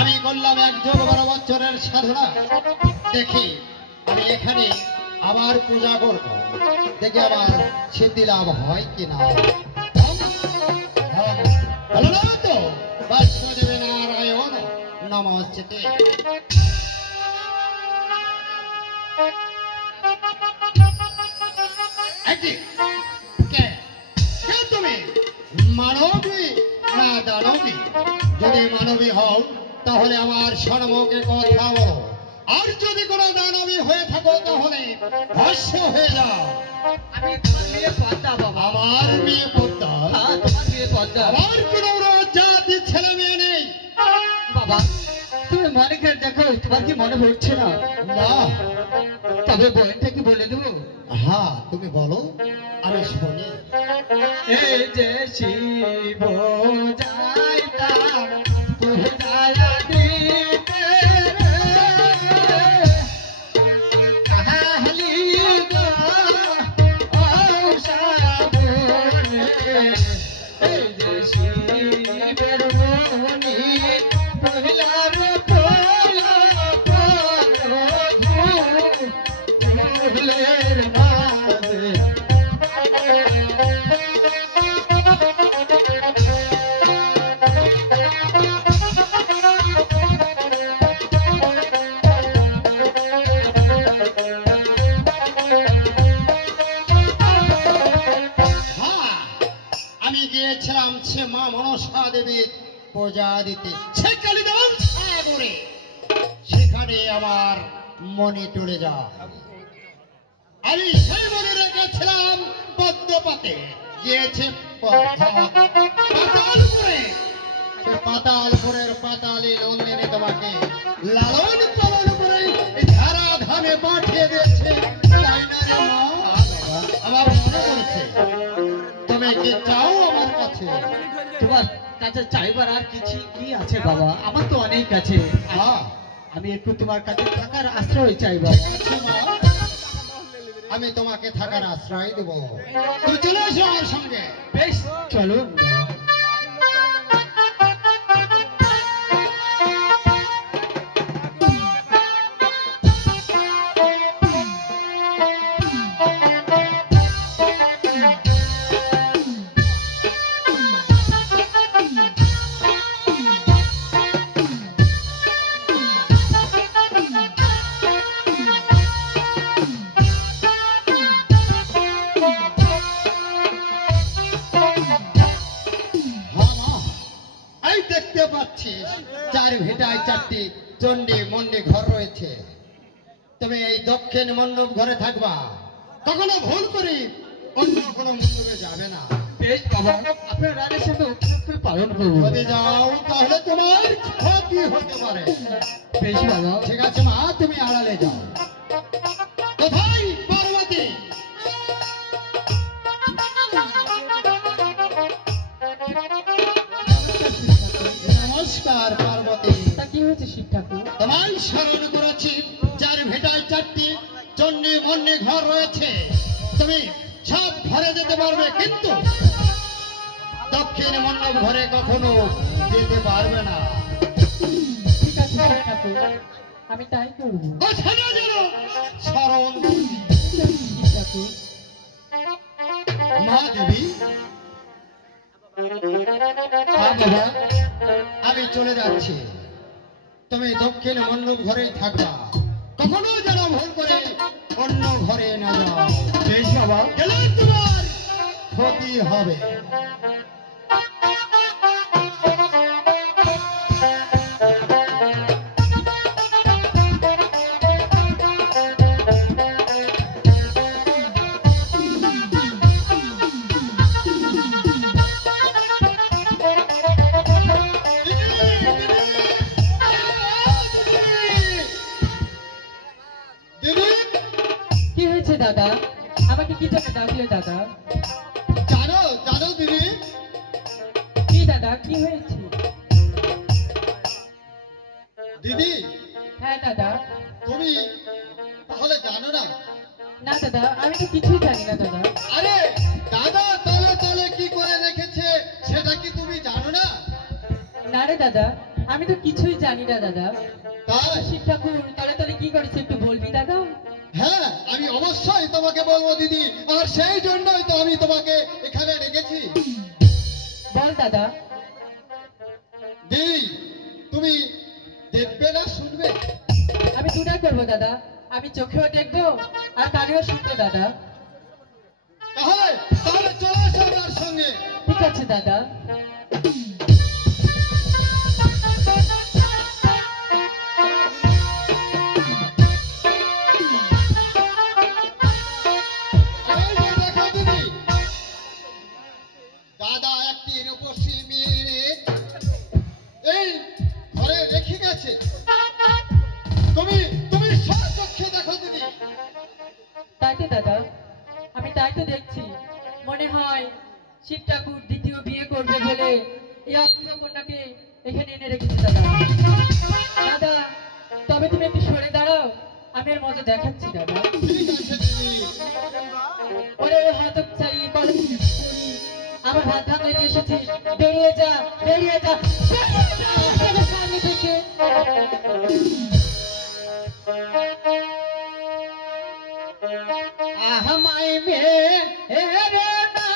আমি করলাম ১১ বছরের সাধনা। দেখি আমি এখানে আবার পূজা করব, দেখি আবার সিদ্ধি লাভ হয় কিনা। ভালো না তো? বাসুদেব নারায়ণ নমস্তে। তুমি মানবী না দানবী? যদি মানবী হও তাহলে আমার সম্মুখে কথা বলো, আর যদি কোনো দানবী হয়ে থাকো তাহলে ভস্ম হয়ে যাও। আমি তোমার মেয়ে পদ্মা বাবা। আমার মেয়ে পদ্মা? হ্যাঁ, তোমার মেয়ে পদ্মা। আমার কোনো জাতি ছেলে মেয়ে নেই বাবা। তুমি মনে করে দেখো, তোমার কি মনে পড়ছে না? না। তবে বইটা কি বলে দেবো? হ্যাঁ, তুমি বলো, আমি শুনি। এই যে শিব যায় তার পূজায়া দিতে কাহালি গো ঔষাবনে। এই যে শিবের মনি পহিলার পোলা ফুলের মাঝে। আমি গিয়েছিলাম সে মা মনসা দেবীর পূজা দিতে, সে কালীগঞ্জ সাগরে। সেখানে আমার মনে টলে যায়। আমি সেই মনে রেখেছিলাম পদ্মপাতে। গিয়েছে পাতালপুরে। সে পাতালপুরের পাতালি নন্দিনী তোমাকে লালন পালন করে ধারা ধামে পাঠিয়ে দিয়েছে, তাই না রে মা? আমার মনে পড়েছে। তুমি কি চাও আমার কাছে? তোমার কাছে চাইবার আর কিছু কি আছে বাবা? আমার তো অনেক আছে। হ্যাঁ, আমি একটু তোমার কাছে থাকার আশ্রয় চাই বাবা। আচ্ছা মা, আমি তোমাকে থাকার আশ্রয় দেব। তুমি চলে এসো আমার সঙ্গে। বেশ, চলো। দেখতে পাচ্ছিস চার ভেটায় 4টি চণ্ডী মন্ডি ঘর রয়েছে। তুমি এই দক্ষিণ মণ্ডপ ঘরে থাকবা, কখনো ভুল করি অন্য কোনো মণ্ডপে যাবে না। বেশ বাবা, আপনার রানের সাথে উপযুক্ত পালন করবো। যদি যাও তাহলে তোমার ক্ষতি হতে পারে। বেশ বাবা। ঠিক আছে মা, তুমি আড়ালে যাও। কোথায় পার্বতী? নমস্কার পার্বতী। কি হয়েছে শিব ঠাকুর? তোমায় স্মরণ করেছি, চার ভেটায় 4টি চণ্ডী মন্ডি ঘর রয়েছে। তুমি সব ঘরে যেতে পারবে, কিন্তু দক্ষিণ মণ্ডপ ঘরে কখনো যেতে পারবে না। আমি তাই করবো। ওখানে যেন স্মরণ শিব ঠাকুর, মা দেবী। হ্যাঁ বাবা, আমি চলে যাচ্ছি, তুমি দক্ষিণ মণ্ডপ ঘরেই থাকবা, কখনো যেন ভুল করে অন্য ঘরে না যাও। বেশ বাবা, গেলে তোমার ক্ষতি হবে। দিদি, কি হয়েছে দাদা? আমাকে কি জন্য ডাকলে দাদা? জানো জানো দিদি, কি দাদা, কি হয়েছে? দিদি হ্যাঁ দাদা। তুমি তাহলে জানো না? না দাদা, আমি তো কিছুই জানি না দাদা। আরে দাদা তলে তলে কি করে রেখেছে সেটা কি তুমি জানো না? না রে দাদা, আমি তো কিছুই জানি না দাদা। তাই শিব ঠাকুর তলে তলে কি করেছে একটু বলবি দাদা? হ্যাঁ, আমি অবশ্যই তোমাকে বলবো দিদি, আর সেই জন্যই তো আমি তোমাকে এখানে রেখেছি। বল দাদা। দিদি, তুমি দেখবে না শুনবে? আমি দুটাই করবো দাদা, আমি চোখেও দেখবো আর কানেও শুনবো দাদা। তাহলে তাহলে চলে এসো আমার সঙ্গে। ঠিক আছে দাদা। এই যে দেখো দিদি, দাদা একটি রূপসী মেয়ে এই ঘরে রেখে গেছে। তুমি তুমি স্বচক্ষে দেখো দিদি। তাই তো দাদা, আমি তাই তো দেখছি। মনে হয় শিব ঠাকুর দ্বিতীয় বিয়ে করবে বলে এই অপূর্ব কন্যাকে এখানে এনে রেখেছে দাদা। দাদা, তবে তুমি একটু সরে দাঁড়াও, আমি এর মজা দেখাচ্ছি দাদা। ঠিক আছে দিদি। ওরে হাত চাই করি, আমার হাত ভাঙাতে এসেছিস, বেরিয়ে যা বেরিয়ে যা বেরিয়ে যা আমার সামনে থেকে। আমায় মেরে না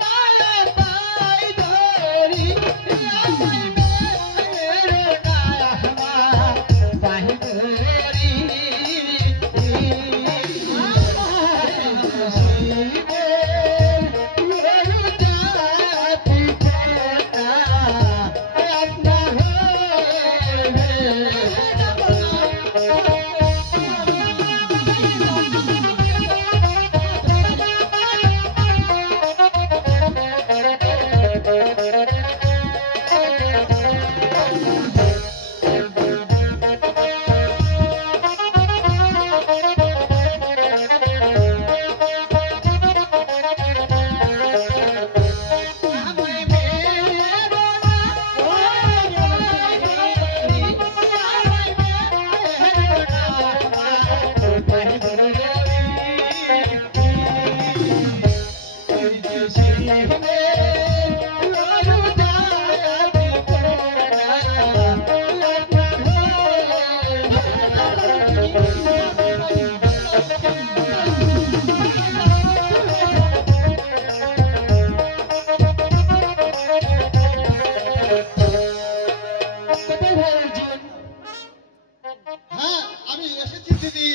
আমার পাই ধরি, আমায় মেরে না আমার পাই ধরি, আমার শিবের জাতি কোটা আপনা হ্যাঁ, আমি এসেছি দিদি।